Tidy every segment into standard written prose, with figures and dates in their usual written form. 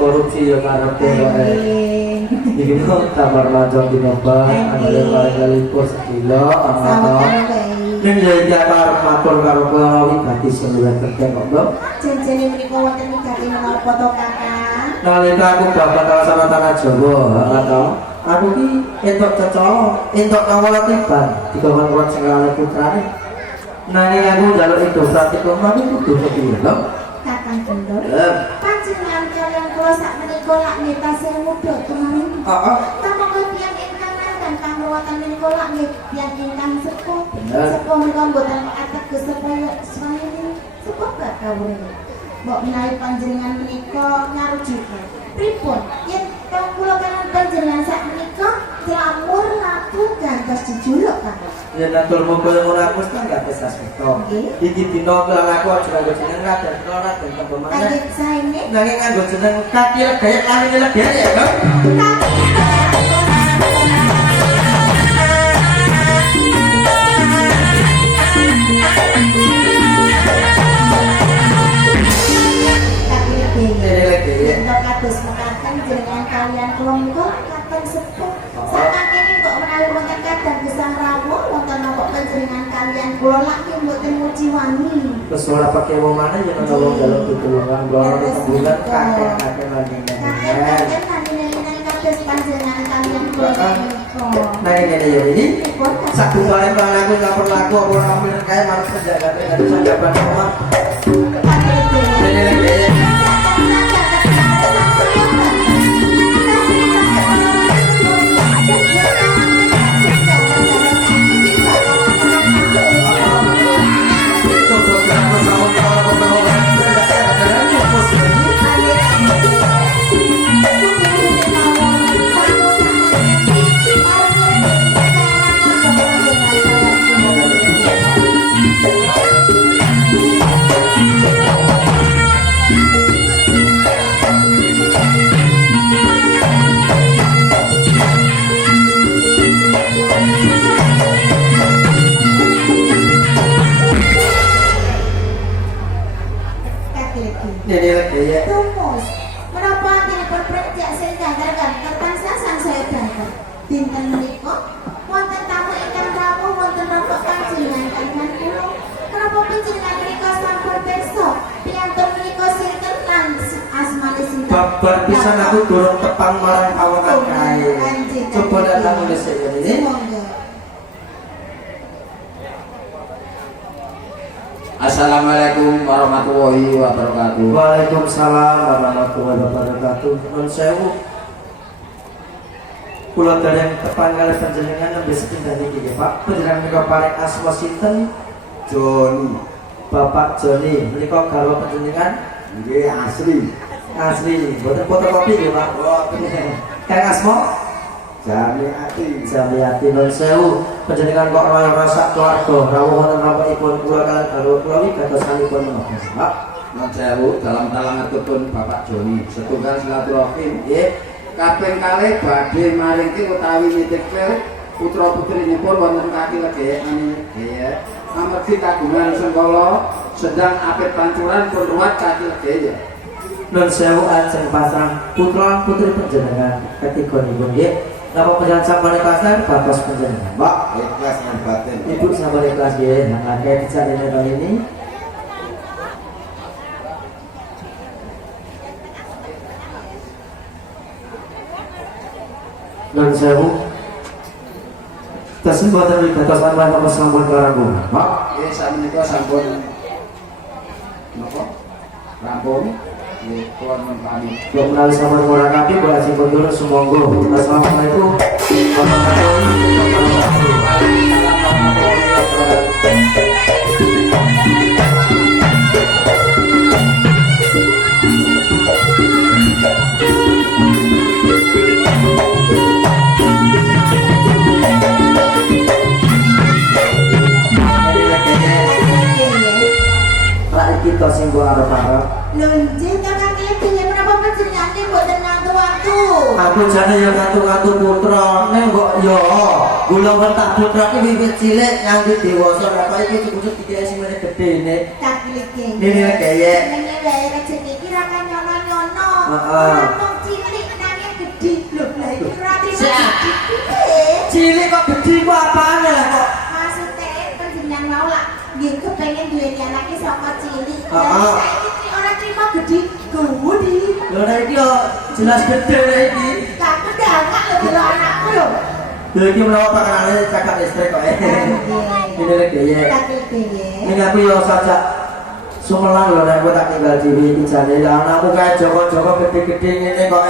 korupsi ya karena ini kamar majong di nomor ada paling kali sekilo sama ini jadi kamar matur karo pelawi gratis yang luar kerja kok dong jenjene mriko wonten migati menawa foto kakak nalika aku bapak kalau sama tanah Jawa atau aku ki entuk cocok entuk awal tiban dikon kuat sing kalih putrane nanging aku njaluk itu praktik omah iku kudu kepiye lho kakang kendor panjenengan kalian kula sak menika lak nita sing muda kemarin tamangga tiyang ingkang nandhang kangruwatan menika lak tiyang ingkang sepuh sepuh menika mboten ateges supaya swayine sepuh bakawure mbok menawi panjenengan menika nyarujuken pripun yen kula kanan panjenengan sak menika glamur laku gantos dijuluk kakang ya natur mobil ora aku kan gak bisa seto iki dino kelan aku aja nggo jeneng raden ora den pemane nanging saene nanging nganggo jeneng kaki legaya kali legaya ya lho kados mekaten jenengan kalian kula menika katon sepuh sakakene kok menawi wonten kadang gesang rawuh wonten napa panjenengan kalian kula laki mboten muji wani terus ora pakai wong mana yen ana wong dalem pitulungan bloro bulan kakek-kakek lagi kakek kados panjenengan kalian kula nah ini ya ini satu kali aku nggak perlaku apa ngambil kayak harus menjaga dari sanjaban semua Tumus, menapa kini berperjak sehingga gargan tansah sangsaya banget. Dinten menika wonten tamu ingkang rawuh wonten rokok panjenengan kaliyan kula. Menapa panjenengan menika sampun pirsa piyantun menika sinten lan asmane sinten? Babar pisan aku durung tepang marang awangan kae. Coba datang nulis ini. Assalamualaikum warahmatullahi wabarakatuh. Waalaikumsalam warahmatullahi wabarakatuh. Nun sewu. Kula dereng tepang kalih panjenengan nembe sepindah niki nggih Pak. Panjenengan menika paring asma sinten? Joni. Bapak Joni. Menika garwa panjenengan? Nggih asli. Asli. Boten fotokopi nggih Pak. Boten. Kang asma? Jamiati. Jamiati nun sewu. Panjenengan kok ora rasa keluarga rawuh wonten rapatipun kula kaliyan garwa kula iki gadosanipun menapa Pak? Nun sewu dalam talangatipun Bapak Joni setunggal silaturahim nggih. Kaping kalih badhe maringke utawi nitipke putra putrinipun wonten kaki legayane nggih. Amargi kagungan sengkala sedang apit pancuran pun ruwat kaki legaya. Nun sewu ajeng pasang putra putri panjenengan ketiga nipun nggih. Napa panjenengan sampun ikhlasan batos panjenengan? Mbak, ikhlas lan batin. Ibu sampun ikhlas nggih. Nah, kaya dicari kali ini. Nun sewu. Tasih boten wigatos lan napa sampun karampung. Pak, Nggih sakmenika sampun napa? Rampung. Nggih, kula nuwun pamit. kula menawi sampun ora kaki bola sing kondur sumangga. Assalamualaikum warahmatullahi wabarakatuh. to sing mbok arep-arep. Lho nggih to kaki piye menapa panjenengane mboten ngantu-antu. Aku jane ya ngantu-ngantu putra, ning kok ya golongan tak putra ki wiwit cilik nganti dewasa bapak iki cukup dikek sing meneh gedene. Kaki iki. Nene kaya. Nene wae rejeki iki ra kan nyono-nyono. Heeh. Wong cilik nanging gedhi. Lho lha iki ora Cilik kok gedhi ku apane lah kok? Maksudnya panjenengan mau lah nggih kepengin duwe anak iki saka cilik. Heeh. Saiki ora trimo gedhi gudi. Lho nek iki yo jelas gedhe nek iki. Tak kedangak lho delok anakku lho. Lho iki menawa pakanane cakap listrik kok. Ini lek ya. Kaki piye? Ini aku yo sajak sumelang lho nek aku tak tinggal dhewe iki jane anakku kae Joko-Joko gede-gede ngene kok.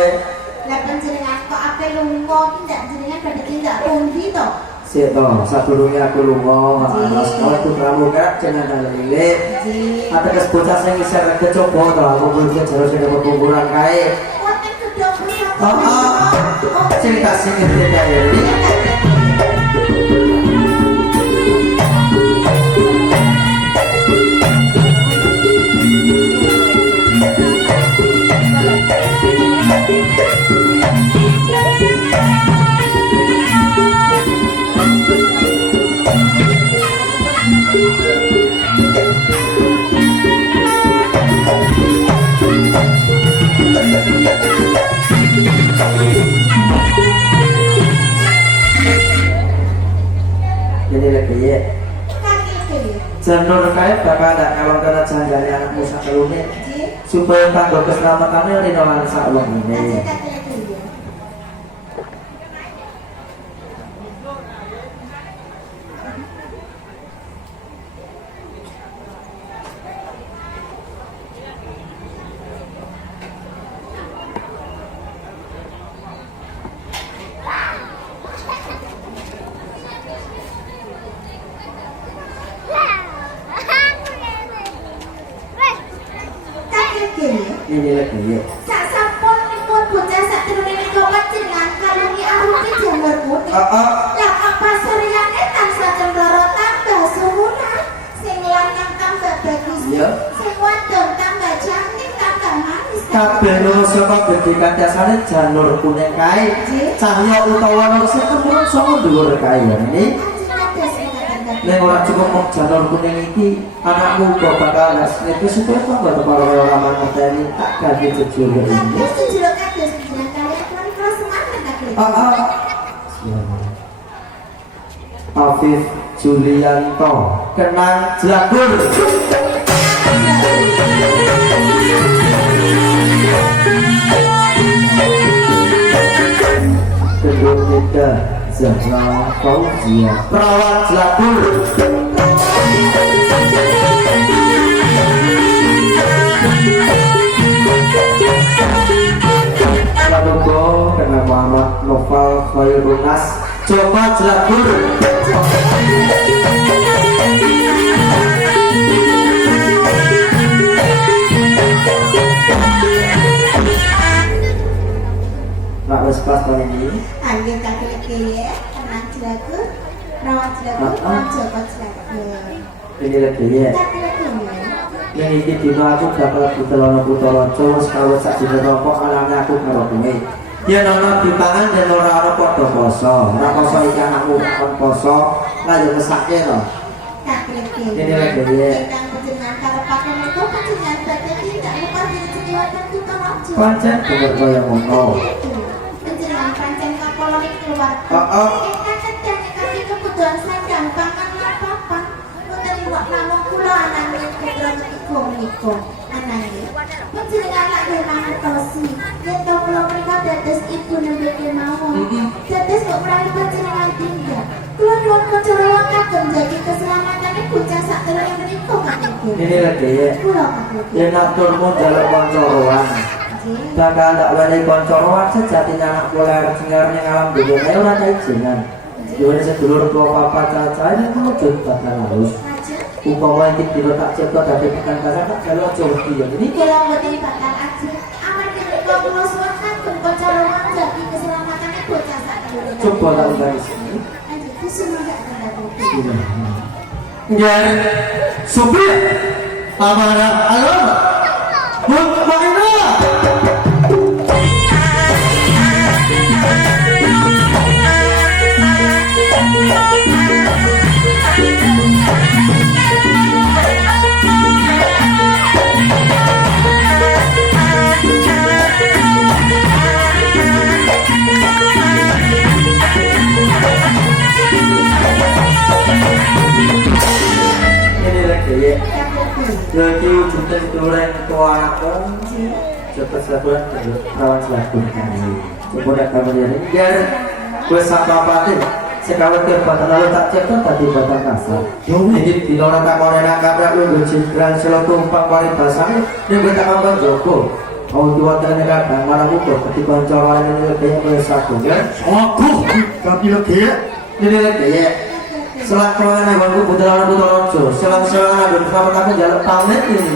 Lah panjenengan kok ape lunga iki ndak jenengan badhe tindak pundi to? Sik to, sadurunge aku lunga, ana sekolah putramu kak jenengan lilik. Ateges bocah sing isih rega coba to aku kuwi jero sing perkumpulan kae. Wonten gedhong pusat. Cerita sing gede kae. Jadi lagi ya. Janur kae bakal gak kalong kena janggane anakmu sakelune supaya kanggo keselamatannya rino lan sakwong ini. Ini lagi ya. Sak sampun nipun bocah sak terune niku panjenengan kalungi arupi jamur putih. Lah apa suryane tansah cendoro tambah suhunan. Sing lanang tambah bagus. Sing wadon tambah cantik tambah manis. Kabeh loro saka gendikan dasare janur kuning kae. Cahya utawa nur sing kemurun saka dhuwur kae ini. Nek ora cukup mung janur kuning iki, anakmu kok bakal ngasih supaya kok gak para orang materi tak ganti jujur ini. Jujur kados jenengan kalian kelas semangat tak? Afif Julianto kenang Jagur. Kedua kita Zahra Fauzia perawat Jagur. Lalu kena Muhammad Noval Khairunas coba Jagur. Nak wis pas tahun ini. Angin kaki ya, tenang Jagur, rawat Jagur, Joko Jagur. Ini lagi ya. Kaki ya. Yang iki dina aku bakal ditelono Kutaraja wis kawit sak dina rokok alane aku karo kowe. Yen ana dipangan yen ora ana padha poso. Ora poso iki anakmu kon poso, lah yo mesake to. Ini lagi ya. Panjenengan karepaken niku panjenengan badhe tidak lupa rezeki wonten Kutaraja. Pancen bener kaya ngono. Panjenengan pancen kapoloni keluarga. Heeh. Ingkang sedang kaki kebutuhan sandang pangan lan papan. Mboten iwak namung kula ananging putra menika ananging panjenengan lak mangertosi yen to kula menika dados ibu nembe kemawon. Dados kok menawi panjenengan tinggal. Kula nyuwun panjenengan kagem jaga keselamatane bocah sak terus menika kagem. Ini lagi ya. Kula kagem. Yen aturmu jaluk koncoroan. Bakal ndak wenehi koncoroan sejatine anak boleh cengar ning alam dunya ae ora kaijenan. Dhewe sedulur tua papa caca ini wujud bakal harus. Upama iki dina tak cipta dadi tekan kasar tak jalo aja wedi ya. Ini kula mboten bakal ajeng. Amarga menika kula suwun kagem panjenengan jaga keselamatane bocah sak terus. coba tak garis ini. Anjir, semoga ada. Dan supir Amarah Allah. Mutmainah. Ini lagi ya. Jadi ujungnya ditulen ke anakku. Cepat selakuan perawan selakuan kami. Coba kamu lihat biar gue sampai apa sekawat ke batang lalu tak cek tadi batang kasar. Jadi di luar tak mau enak kabrak lu jengkran selo tumpang waris basah. Ini gue tak mau Joko. Mau dua kali kadang malah ukur ketika cawan ini kayak bersatu kan? Aku tapi lagi ini lagi ya. Selakuan abangku putra rojo. Selang-selang ada sama aku jalan pamit ini.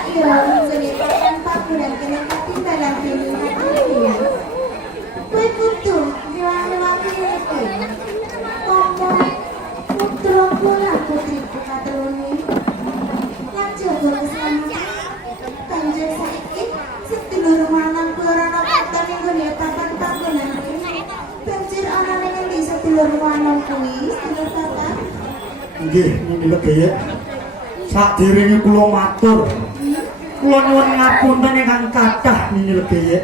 sak yo ngene papan paburan kene katinggalan dene hati. Kowe kudu diwali-wali iki. Ngomong putra kula putriku katrone. Lan jaga keselamatan. Banjur saiki sedulur manang kula ana papan ning ngene papan paburan. Banjur ana ning endi sedulur manang kuwi sedulur papan? Nggih, niki Geye. Saderenge kula matur. Kula nyuwun ngapunten ingkang kathah niki Geye.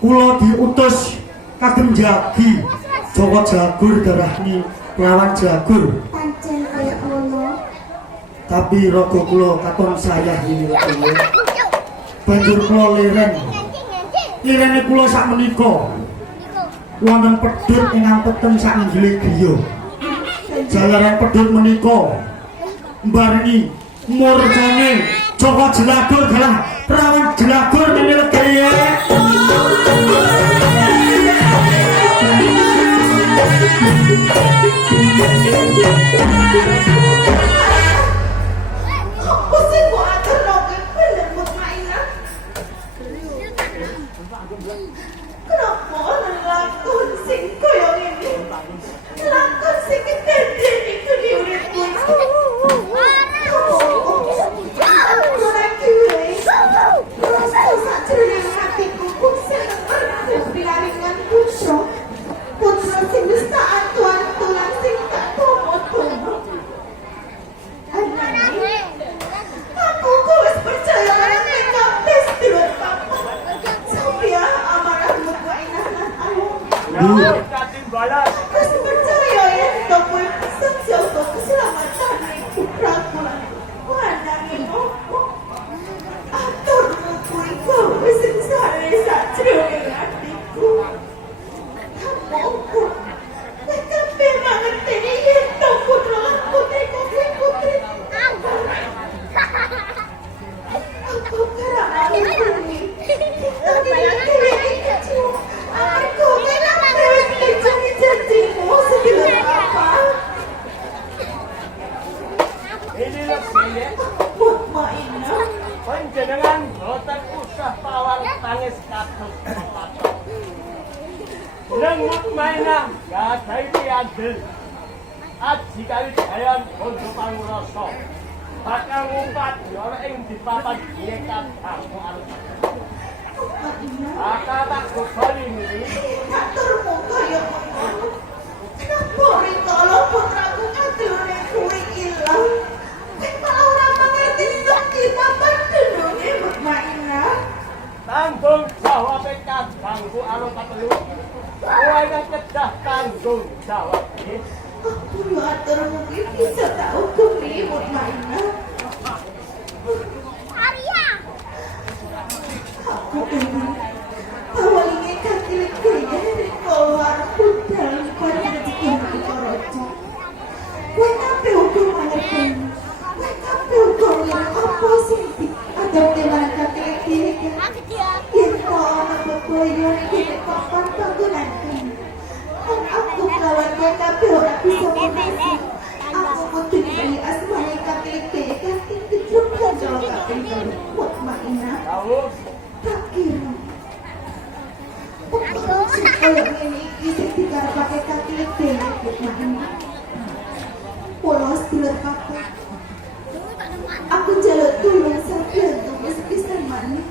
Kula diutus kagem jagi Jawa Jagur darahni lawan Jagur. Pancen kaya ngono. Tapi raga kula katon sayah niki Geye. Banjur kula liren. Lirene kula sakmenika wonten pedhut ingkang peteng sainggile griya. Jalaran pedhut menika mbarengi murjane Joko Jelagur dalah perawan Jelagur niki Geye. Apa sih kok aturno bener Mbok Maina? Kenapa lakon sing koyo ngene? Lakon sing gede iku di uripku. Aku lagi wis. Terus sajroning hatiku kok seneng arep pilaringan putra. Putra sing wis tak atuan-atuan sing tak tomo-tomo. Aku wis percaya marang kabeh sedulur papa. Sampeyan amarah Mbok Maina lan Allah. Aku percaya yen kowe bisa jaga keselamatan putraku lan wanangmu. Aturmu kuwi kowe sing sare sajroning hatiku. Kamu kabeh mangerteni yen to putra lan putriku kuwi putri. Aku kerana ini, tapi ini kecil. Aku memang terus janjimu sedulur apa? Inilah Geye, Mbok Maina, panjenengan boten usah pawang tangis kados patok. Mbok Maina gadhahi piandel. Aji kawijayan bondo pangrasa. Bakal ngumpat ora ing dipapan dene kadangmu arep. Bakal tak gobali niki. aturmu kaya ngono. Kenapa rikala putraku kadulure kuwi ilang? Kowe malah ora mangerti nek kita pandhenone Mbok Maina. Tanggung jawab kadangku arep katelu. Kowe nek kedah tanggung jawab iki. Aku aturmu kuwi bisa tak hukumi Mbok Maina. Aku ingin bahwa ini kaki kaya keluar budal pada rezeki korojo. Kue kabeh uga mangerti. Kue kabeh uga ngira apa sing ada teman kaki yen to ana beboyo iki papan bangunan kene. Aku kawan kue kabeh ora bisa munasi. Aku kudu diberi asmane kaki kaki kejup jawa kaki Mbok Maina. Tahu Tak kira. Kalau ini isi tiga pakai kaki lebih Maina. Polos dulur papa. Aku jaluk tulung sampai untuk bisa mana.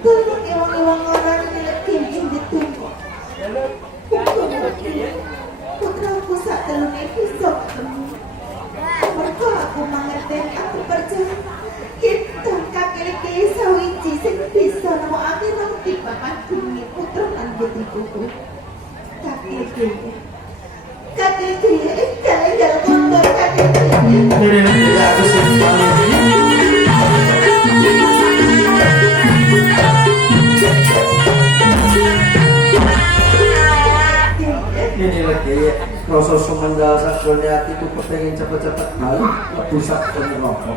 Tulung ewang-ewang orang yang lebih yang ditunggu. Putraku saat telung episode ketemu. Mereka aku mengerti, aku percaya. Kita kaki-kaki sawiji sing bisa nemokake nang di papan bumi putra lan putriku. Kaki-kaki enggal kotor kaki-kaki. Ini aku sih ini lagi rasa sumendal sakjroning atiku kepengin cepet-cepet bali mlebu sak neraka.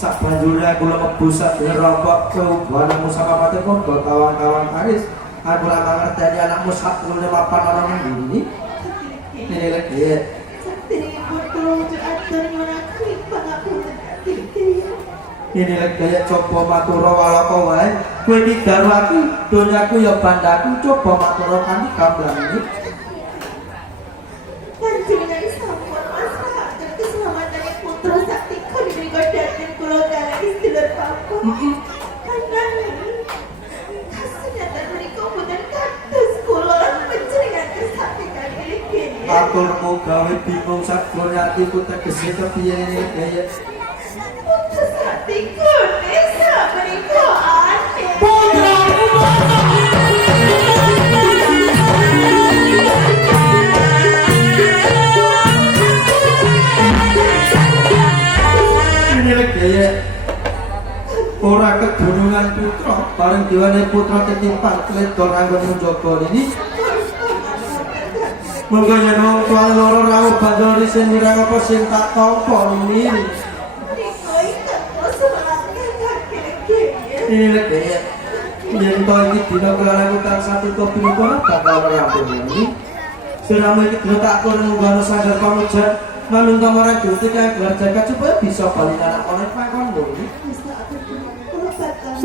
Sak banjure aku mlebu sak neraka keubanamu sama pate monggo kawan-kawan Aris. Aku ora mangerteni anakmu sak 5 ana ning ndi. Ini lagi Satri putra ojo atur menakui pangapunten Kakek. Ini lek gaya coba matura walaka wae. Kowe iki garu aku, donyaku ya bandaku coba matura kanthi gamblang iki. Panjenengan sampun masrahaken keselamatan putra sakti diberi kodaten kula kaliyan sedulur papa. Kananging kasenatan menika boten kados kula lan panjenengan kesakti Kakek kene. Aturmu gawe bingung sak donyaku tegese kepiye gaya. Putra sakti kene samenika aneh. Ini lek gaya ora kedunungan putra bareng diwane putra ketimpang kledor anggon menjaga ini. Monggo yen wong tuwa loro rawuh banjur isin mireng apa sing tak tampa ini. Menika ingkang masrahaken Kakek kene. Ini lek gaya yen to iki dina kelaraku tansah tutup pintu bakal rampung ini. Siramu iki dina tak atur munggah sadar pamujan manungga marang Gusti kang gelar jagat supaya bisa bali anak oleh pangkono iki. Bisa atur kula bakal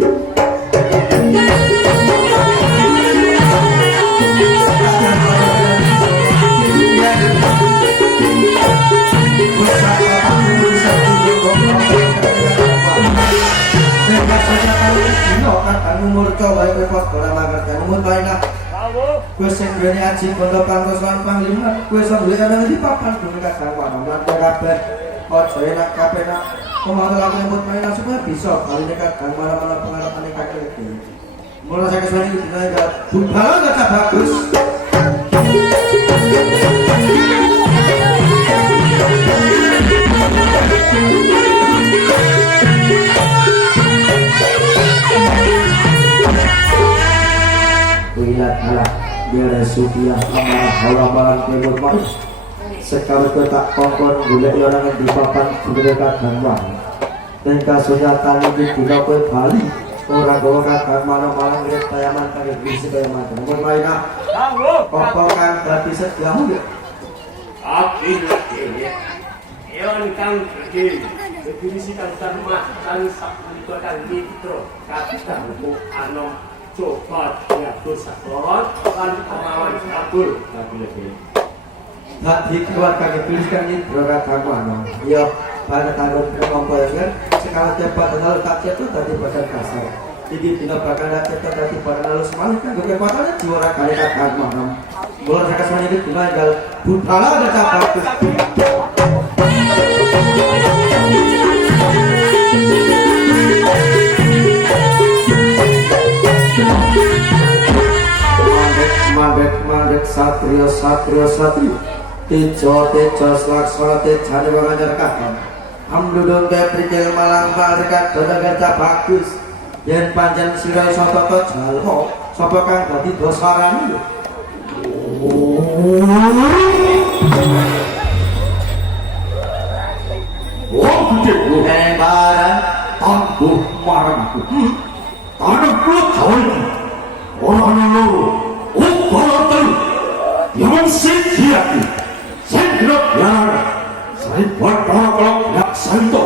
umur coba repot ora mangerti umur baiklah Kamu kowe sing duweni aji bondo pantos lan panglima kowe sampe ana di papan duwe kadang wae lan kabeh aja enak kapenak pemantau aku nyebut mainan supaya bisa kali ini kadang malam-malam pengalaman kakek iki mulai saya kesuwen iki dina enggak budal enggak bagus. Wilat Allah biara sudiah amarah halaman kebut manis sekarang tak kongkon gula orang di papan gula kadang wang dan kasunyatan itu gula kue Bali orang gawa kadang malam-malam lihat tayaman kaya bisi kaya macam nomor lainnya kamu kongkon kan berarti sediamu ya Aki lagi Ewan kang gede definisi kang dharma kang sapunika kang mitro kadang ku anom coba diatur saklon lan kemauan kabul lagi Hati keluarga ketuliskan ini berokat kamu ano iya pada tahun pengompolnya sekarang cepat lalu tak cepat tadi pada kasar jadi tidak bakal ada cepat tadi pada lalu semalih kan kekuatannya juara kali kata kamu mulai saya kesan ini cuma tinggal budala ada capai mandek satrio tejo slaksana tejane wangajar kakang amdudung ke prikil malang malrekat doda gajah bagus yen panjen sira iso tata jalma sapa kang dadi dosarani Wong gede barang tangguh marangku. Tanah kula Jawa iki ora ana loro. Ukara telu. Yang siji iki. Sing grok lara. Sing Bathara Kala Yaksanto.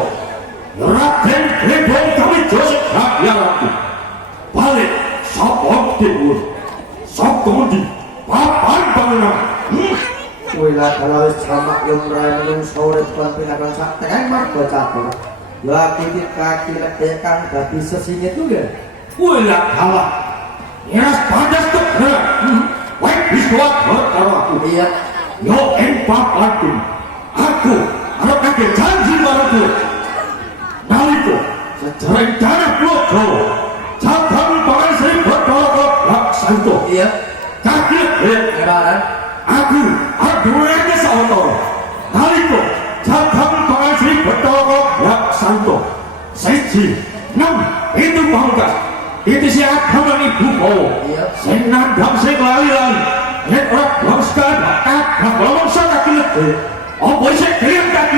Raden Gedhong kami Joseph Habyaraku. Balik sapa dewe. Sapa ndi? Papan pangenan. Wila kalau sama yang rai menung sore tuan pinakan sak tengah marga catur laki kaki ledekan gak bisa singit juga Wila kalah. Nyeras padas keberat. Wek biskuat karo aku. iya Yo papanku. Aku harus kakek janji marahku. Naliko sejarah darah blogo. Cabang pangan sering bertolak Laksanto. iya Kakek lebaran aku aduhnya sautor. Naliko cabang pangan sering bertolak Laksanto. Siji 6 itu pangkat. Itu si agaman ibu kau. iya Sing nandang sing lali-lali. Nek ora bloskan tak ngomong sak kaki. Apa sing kliam kaki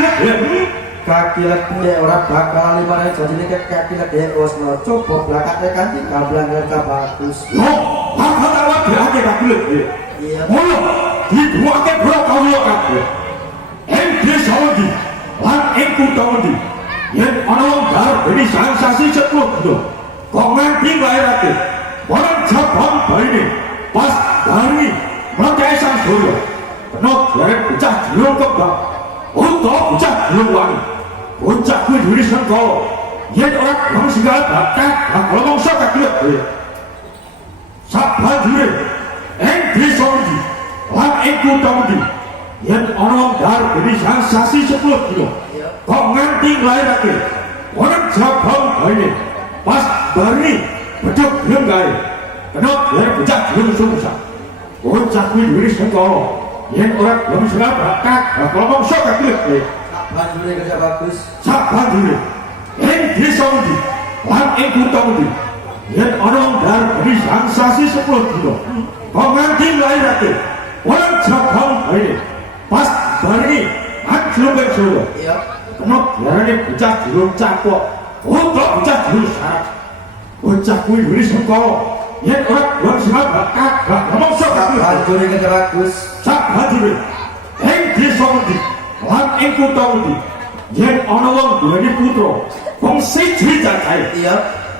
kaki lede orang bakal lima jadi ini kaki lede osno coba belakangnya kan tinggal belakangnya bagus Yo, apa tawa berake kaki iya Mula, dibuake bro kawula kabeh. desa ndi lan ing kutha ndi yen ana wong garap dadi sasi 10 dina kok nganti lairake ora jabang baine pas dari mangke sang surya kena derek bocah jurung kembang utawa bocah jurung wangi bocah kuwi diri sengkala yen ora wong segala bakat kalau mongso kakilet sabanjure ing desa ndi lan ing kutha ndi yen ana wong garap dadi sasi 10 dina kok nganti lairake ora jabang baine pas dari beduk belum gawe kena derek bocah jurung sungsang bocah kuwi diri sengkala yen ora belum segala bakat kalau mongso kakilet Banjure kerja bagus. sabanjure ing desa ndi lan ing kutha ndi yen ana wong garap dadi sasi 10 dina kok nganti lairake ora jabang baine pas dari anjlok Surya Iya. kena darane bocah jurung capok utawa bocah jurung sarap bocah kuwi wis sengkala yen ora belum segala bakat mongso kakilet Banjure kerja bagus. sabanjure ing desa ndi lan ing kutha ndi yen ana wong duweni putra wong siji cacahe Iya.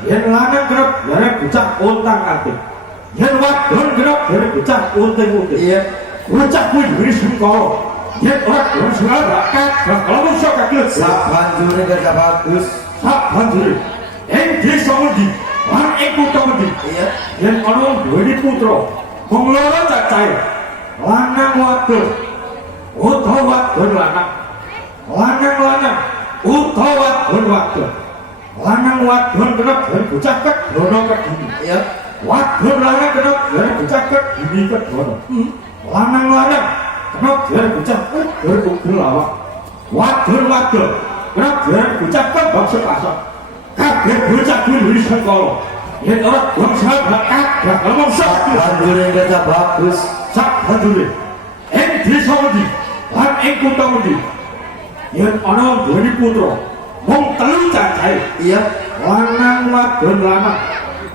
yen lanang kerep derek bocah untang-anting yen wadon kerep derek bocah unting-unting Iya. bocah kuwi wis sengkala yen ora belum segala bakat kalau mongso kakilet Banjure kerja bagus. sabanjure ing desa ndi lan ing kutha ndi Iya. yen ana wong duweni putra wong loro cacahe lanang wadon utawa wadon lanang lanang utawa wadon lanang wadon kena dari bocah kedrono kedini Iya. wadon lanang kena dari bocah kedini kedrono lanang kena dari bocah ugel lawak wadon kena dari bocah kembang sepasang kabeh bocah kuwi wis sengkala yen ora wong sahabat bakal mongso Banjure kerja bagus. sabanjure ing desa ndi lan ing kutha ndi yen ana wong duweni putra mung 3 cacahe Iya. lanang wadon lanang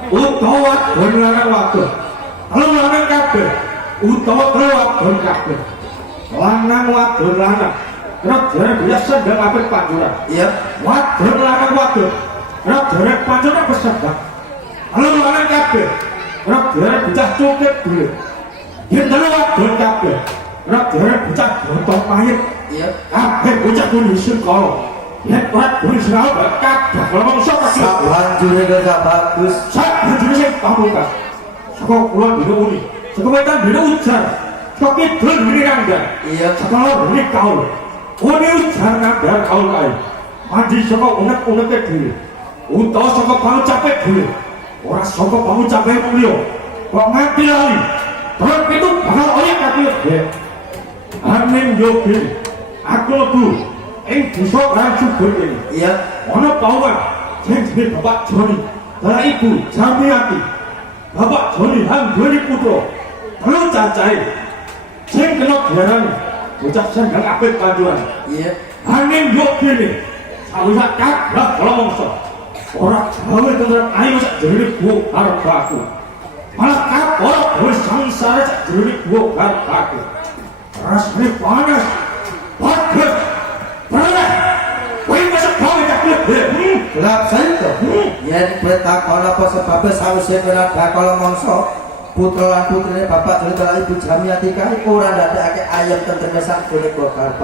utawa wadon lanang wadon 3 lanang kabeh utawa 3 wadon kabeh lanang wadon lanang kena derek biasa ndang apik panjuran Iya. wadon lanang wadon kena derek panjuran besedang 3 lanang kabeh kena derek bocah cukit dhuwit yen 3 wadon kabeh kena derek bocah bontong pahit Iya. kabeh bocah kuwi sengkala yen ora kuwi segala bakat bakal mongso kakilet Banjure kerja bagus. sabanjure sing pamungkas saka kula dina uni saka wetan dina ujar saka kidul dina rangga Iya. saka lor dina kaul uni ujar nandhar kaul kae mandi saka unek-uneke dhewe utawa saka pangucape dhewe ora saka pangucape mulya kok nganti lali terus itu bakal oyak kakilet amin yogi aku lebu ing desa Karang Subur ini Iya. ana kawan sing jenenge Bapak Joni karo Ibu Jamiati Bapak Joni han duweni putra 3 cacahe sing kena diarani bocah sendang apik panjuran Iya. angin yo kene sawisa kagrah kala mongso ora gawe tentrem ayo sak jroning gua arep aku malah kapora wis sangsara sak jroning gua arep aku rasane panas panas panas kowe masuk gawe tak Gelap saito. Yen betakon apa sebabnya sawise kena bakal mongso putra lan putrine bapak Jenderal Ibu Jamiati kae ora ndadekake ayam tentreme sak jroning gua arep.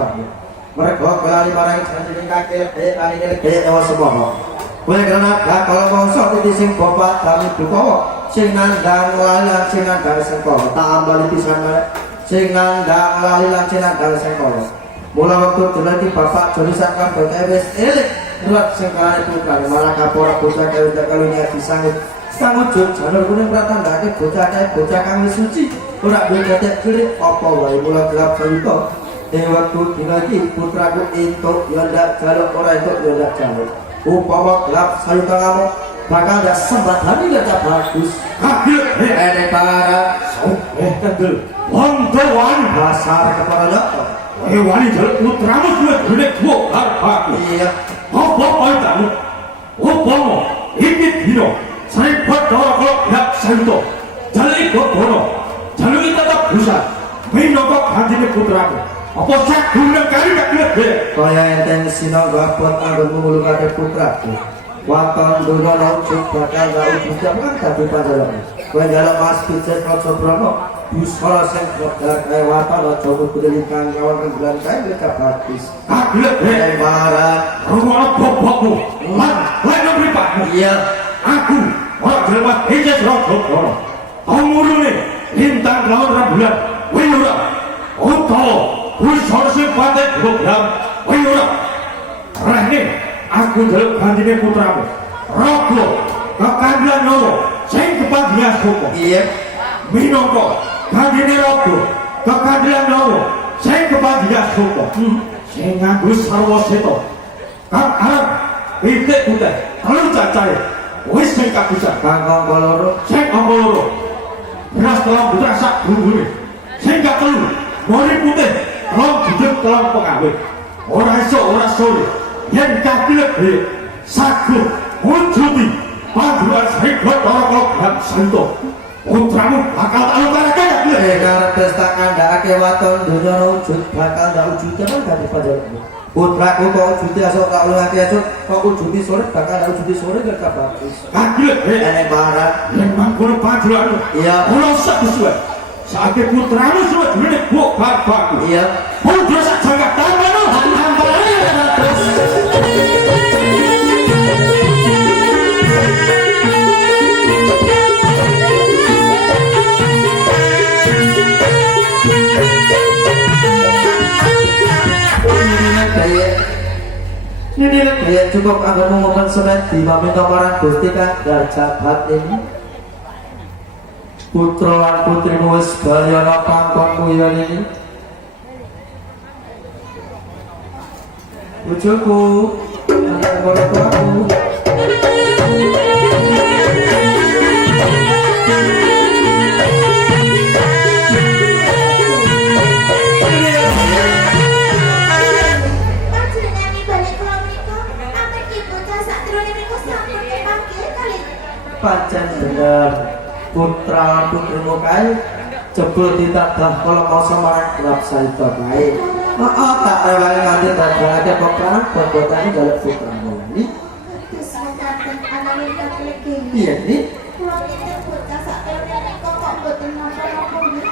Mereka kelali marang janjine kake aline lege ewa semono. Kowe kena bakal mongso iki sing bapak kami duka sing nandang lali lan sing nandang sengkala tak ambali pisan meneh sing nandang lali lan sing nandang sengkala. Mula waktu jenenge bapak Joni sakam bangke wis elik nurat sing kalane putra malah kapora bocah kaya kalunya disangut sangut jalur kuning pratandake bocah kang wis suci ora duwe gatek cilik apa wae mula gelap salito ing wektu dina iki putraku entuk yo ndak jaluk ora entuk yo ndak jaluk upawa gelap salito kamu bakal ada sembadani gak bagus kaget ene para kendel wonten wani basar kepala nyata wani jaluk putramu suwe gede gua arep aku iya apa kaitamu upama iki dina saya padha karo pihak santo jaluk gono jaluk tetep bisa minangka ganjine putraku Apa sagung negari gak gede? Kaya enten sinangga abot anggon mengulungake putraku. Waton donya langsung bakal gak ujung kan dadi panjaluk. Kowe njaluk Mas Pijet Raja Brana busana sing kodar kaya waton aja kudu kang kawan rembulan kae mereka batis. Gak gede. Marah. Rumah bobokmu. Lan mripatmu. Iya. Aku ora jelema Pijet Raja Brana. Umurune lintang lawan rembulan. Kowe ora. Utawa busana sing patek program. Kowe ora. Rene aku njaluk gandine putramu. Raga Kakandhan Nyawa sing kepagian soko. Iya. Minangka gandine Raga Kakandhan Nyawa sing kepagian soko. Sing nganggo sarwa seta. Kang arep pitik putih telu cacahe. Wis sing kapisan Kang angka loro. sing angka loro. Beras telung butir sak bunggune. Sing katelu mori putih telung butir telung pengawe. Ora iso ora sore. Yen kapilet sagung wujudi panduan Srikot Raka Santo. Putramu bakal tak lukarake gak? Karep pesta kandhakake waton donya wujud bakal ndak wujud kan dadi panjaluk. Putraku kok wujudi asok tak ulungake asok kok wujudi sore bakal ndak wujudi sore gak bagus. Kagilet Enek marah. yen mangkono panjenengan. Iya. Ora usah disuwe. Saiki putramu suwe dene bok bapakku. Iya. Putra sak jangkap tangan hampare ratus. Ini cukup agar mengumumkan semen di meminta marang Gusti Kang Darjabat ini. Putra lan putrimu wis balyana pangkonmu ya ini. Bojoku, anak mertuaku. Pancen bener putra putrimu kae jebul ditadah kalau mau semarang gelap saita kae. Heeh, tak rewangi nganti dadake peperangan bobotane njaluk putramu ini. Terus mengatakan anaknya Katolik ini. Iya nih. Pulau itu bocah sak terus kok mboten napa-napa nggih.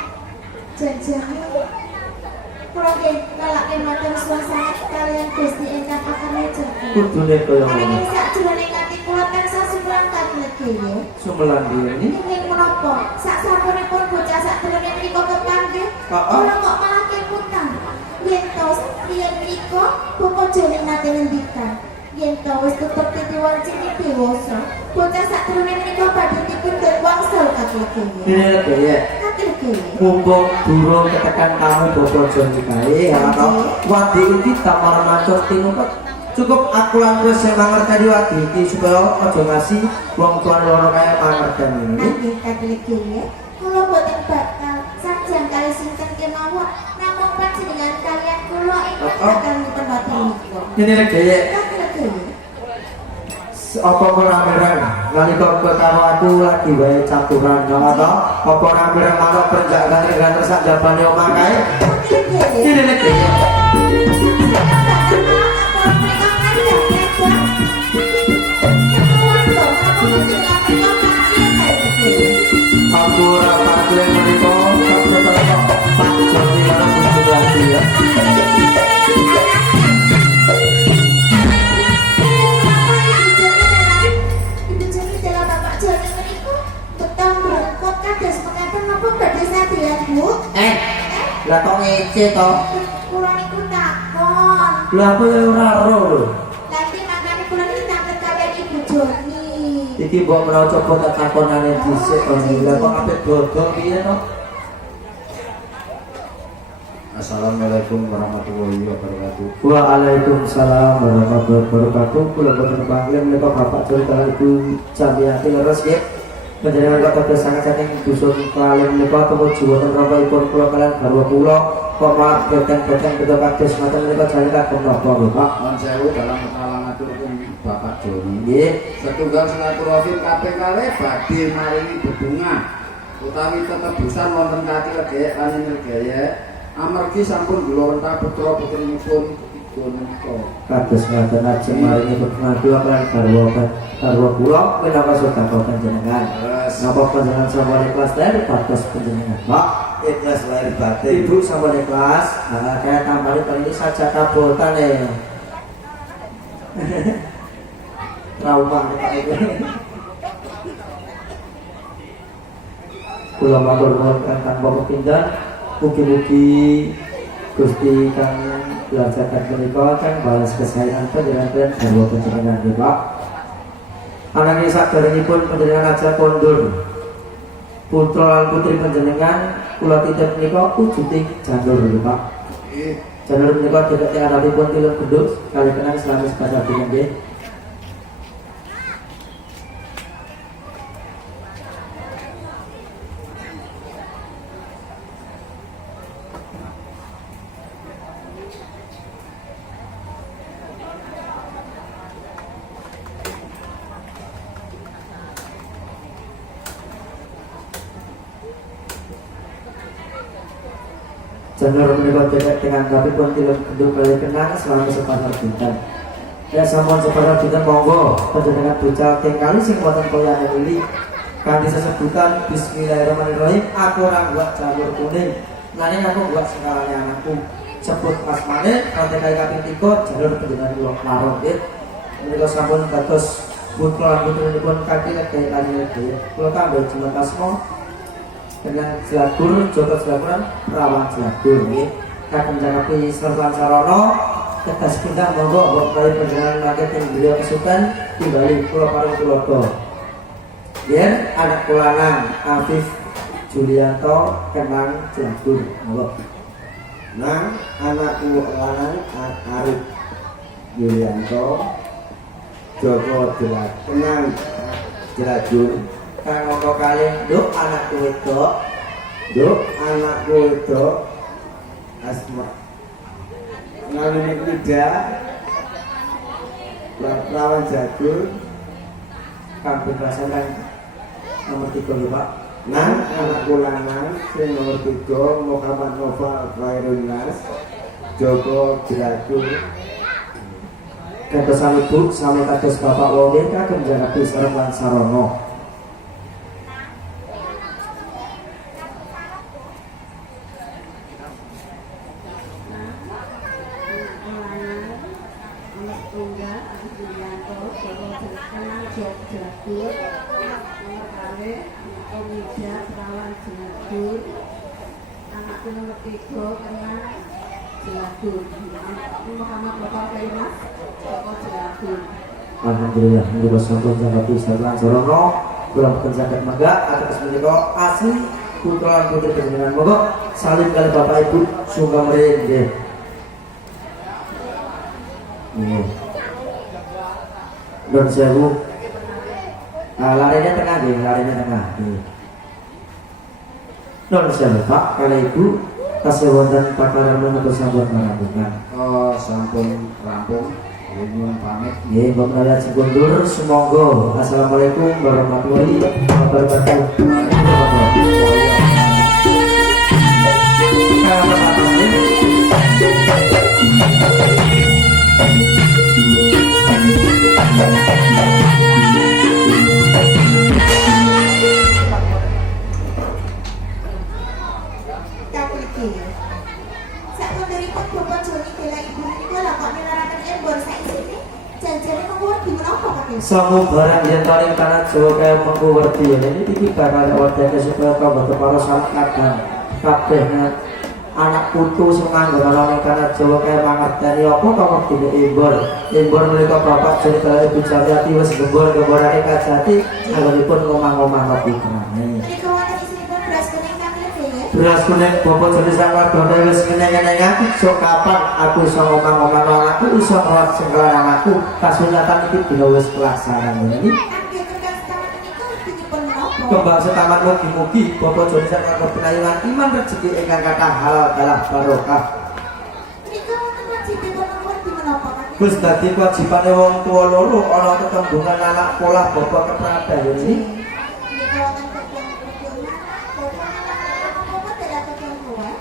Janjane pulau nggih ngalake matur suasana kalian Gusti ingkang akan jaga. Kudune kaya ngono. Nanging sakjroning ati kula tansah sumrang Katolik nggih. Sumelan ini. Ingin menapa? Sak sapunipun bocah sak terus menika kepanggih. Heeh. Kula kok malah keputan. Yen to yen menika bapak jane nate ngendikan. Yen to wis tutup titiwan cilik dewasa. Bocah sak terus menika badhe dipundhut wangsul Katolik nggih. Ini lagi ya. Katolik nggih. Mumpung durung ketekan kamu bobo janji kae atau wadi iki tamar mancur tinupet cukup aku lan wis sing mangerteni wadi iki supaya aja ngasih wong tuwa loro kaya mangerteni ini. Nggih Katolik nggih. Kula boten bakal sajang kali sinten kemawon namung panjenengan kalian kula ingkang bakal nyepelati menika. Ini lagi ya. Katolik nggih. Apa rame-rame nalika kowe karo aku lagi wae caturan ya to apa rame-rame manuk penjak ganter sak jabane omah kae. Ini lagi ya. Aku ora pakai menika tetep Pak Joni karo bojo lagi ya. Lah kok ngece to? Kula niku takon. Lah aku ya ora ro lho. Nanti makane kula niki takon kalian Ibu Joni. Iki mbok menawa coba tak takonane dhisik to. Lah kok apik dodol piye to? Assalamualaikum warahmatullahi wabarakatuh. Waalaikumsalam warahmatullahi wabarakatuh. Kula boten panggil menika Bapak Joni Ibu Jamiati leres nggih. Panjenengan kok teges sangat saking dusun kalian menika tumuju wonten rampipun kula kalian garwa kula kok malah beten-beten kita kados ngoten menika jane kagem napa lho Pak. Nuwun sewu dalam ngaturken Bapak Joni. Nggih. Setunggal silaturahim kaping kalih badhe maringi bebungah utawi tetebusan wonten kaki legek lan legaya amargi sampun kula wentah putra putrinipun ketiga menika. Kados ngaten ajeng maringipun pengaduan lan garwa kula minangka sedekah panjenengan. Napa panjenengan sampun ikhlas lahir batos panjenengan, Pak? Ikhlas lahir batin. Ibu sampun ikhlas, kaya tambali kali ini saja kabotan trauma Pak itu. Kula matur nuwun tanpa kepindhan, mugi-mugi Gusti kang belajarkan menika kang balas kesayangan panjenengan garwa panjenengan nggih Pak. Ananging saderengipun panjenengan aja kondur putra lan putri panjenengan kula titip menika wujuding janur nggih Pak. Nggih. Janur menika dhewe aratipun tilem gendut kali kenang selami sepada dina nggih. Janur menika tidak dengan tapi pun tilem gendut kali kenang selami sepada dinten. Ya sampun sepada dinten monggo panjenengan bocah kali sing wonten koyane mili kanthi sesebutan bismillahirrahmanirrahim aku ora buat janur kuning nanging aku buat sekalane anakku sebut asmane kanthi kali kaping 3 janur panjenengan kula klarong nggih. Menika sampun dados putra lan putrinipun kaki nedhe lan nedhe kula tambah jeneng asma dengan Jelagur, Joko Jelaguran, Perawan Jelagur nggih. Kagem jangkepi Sersan Sarana tegas pindah monggo mbok kali panjenengan maket ing beliau kesukan timbali kula paring tulodo. Yen anak kula lanang Afif Julianto Kenang Jelagur monggo. Nang anakku lanang Arif Yulianto Joko Kenang Jelagur. Kang ngoko kalih nduk anakku wedok Duk anakku itu asma namanya Lida Perawan Jagur kambing rasakan nomor 3 lho Pak. Nang anakku lanang sing nomor 3 Muhammad Nova Khairun Nas Joko Jelagur. Kados ibu sami kados bapak wonge kagem jangkepi Sersan Sarana. Alhamdulillah, menika sampun jangkepi Sersan Sarana kula boten saged megah atas menika asli putra lan putri panjenengan. Monggo salim kali Bapak Ibu sungkem mrih nggih. Nggih. Nun sewu. Larene tengah nggih, larene tengah nggih. Nun sewu Pak, kali Ibu tasih wonten pakaran menapa sampun marangungan. Oh, sampun rampung. Nyuwun pamit. Nggih, Mbok menawi ajeng kundur sumangga. Assalamualaikum warahmatullahi wabarakatuh. Samu barang yang paling tanah Jawa kaya mengku werdi ini iki bakal wadane supaya kawat para kadang kabeh anak putu sing manggon ana ning tanah Jawa kaya mangerteni apa kawedine imbor menika bapak cerita Ibu Jamiati wis gembor-gemborane kajati anggonipun ngomah-ngomah ngopi kenane beras kuning bapak jenis wargane wis keneng-kenengan sok kapan aku iso ngomong-ngomong anakku iso ngelak sengkelan anakku kasunyatan iki dina wis pelaksanaan ini kembang setamat mugi-mugi bapak jenis warga penayungan iman rezeki ingkang kathah halal dalam barokah Gus dadi kewajibane wong tuwa loro ana tetembungan anak pola bapak kepradayan ini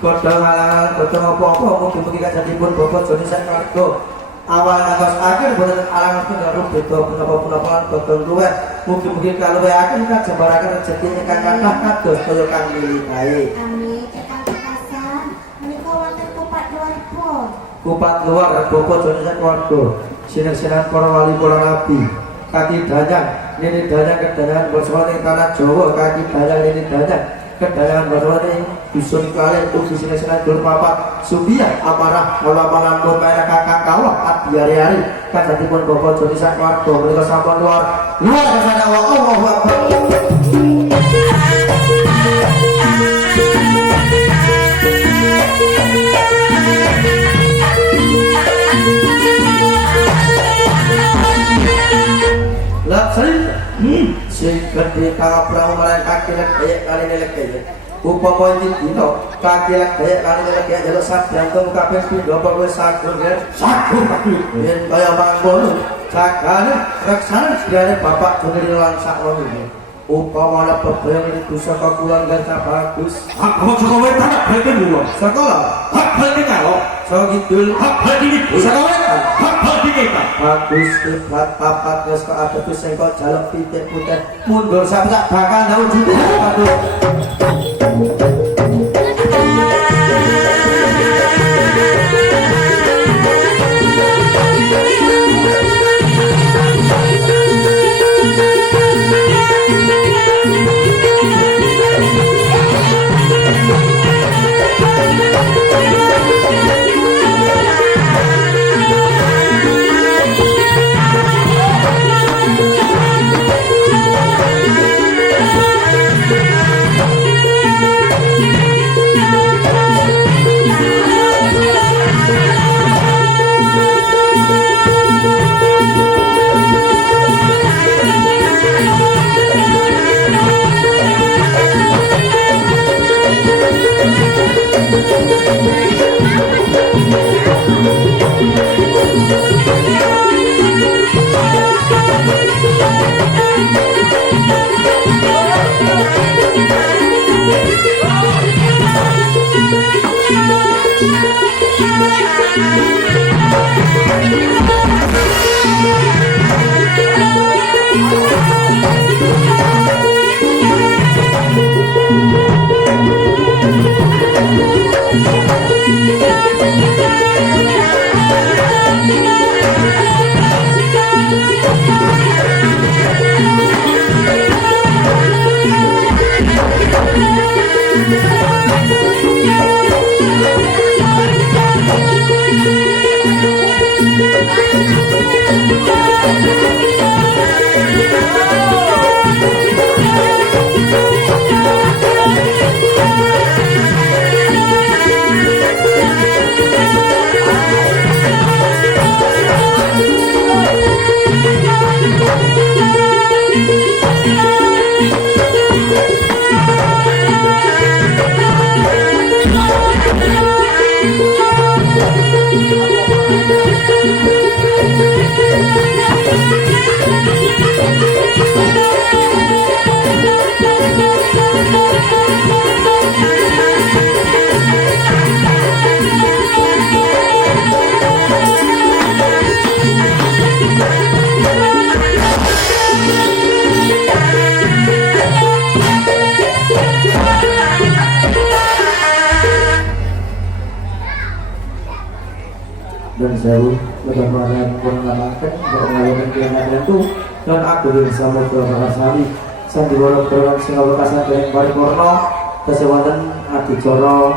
kodang halangan kodang apa-apa mugi-mugi kajatipun Bapak Joni sak keluarga awal ngantos akhir boten alangan pun beda punapa-punapa kodang luweh mugi-mugi kaluwehaken kajembaraken rejeki ingkang kathah kados kaya kang milih bae. Amin. Ingkang kekasan menika wonten kupat luaripun. Kupat luar Bapak Joni sak keluarga sineng-sineng para wali para nabi kaki danyang nini danyang kedanyangan bersama ing tanah Jawa kaki danyang nini danyang kedanyangan bersama ing dusun kalian ugi sineng-sineng dur papat subiah amarah kalamangan mutmainah kakak kawah adiari-ari kajatipun Bapak Joni sak keluarga menika sampun luar kesana Allahu Akbar. Sing gede kaprang marang kaki lek kali lek kaya upama iki dino kaki lek kali lek kaya jaluk sabdantung kabeh pindho apa wis sagur ya sagur yen kaya mangkono jagane reksane sedaya Bapak Joni lan saklono upama ana bebayang iki saka kula gak bagus hak saka wetan berarti mulo sekolah hak berarti kalau saka kidul hak berarti saka wetan hak berarti kita bagus kiblat papat wis kok ateges sing kok jaluk pitik putih mundur sampe sak bakal ndang ujine aduh dan sewu bagaimana mengamalkan berlayanan kehilangan itu dan aku bersama Bapak Sari sandiwara program Singapura dari Paripurno kesewatan Adicoro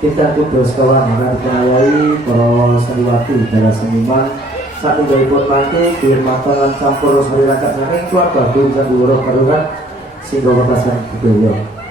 kita kudus kawan yang dikenayai para sandiwati para seniman saat menjadi pun mati biar matangan campur hari rakyat nanging keluarga sandiwara program Singapura Budaya.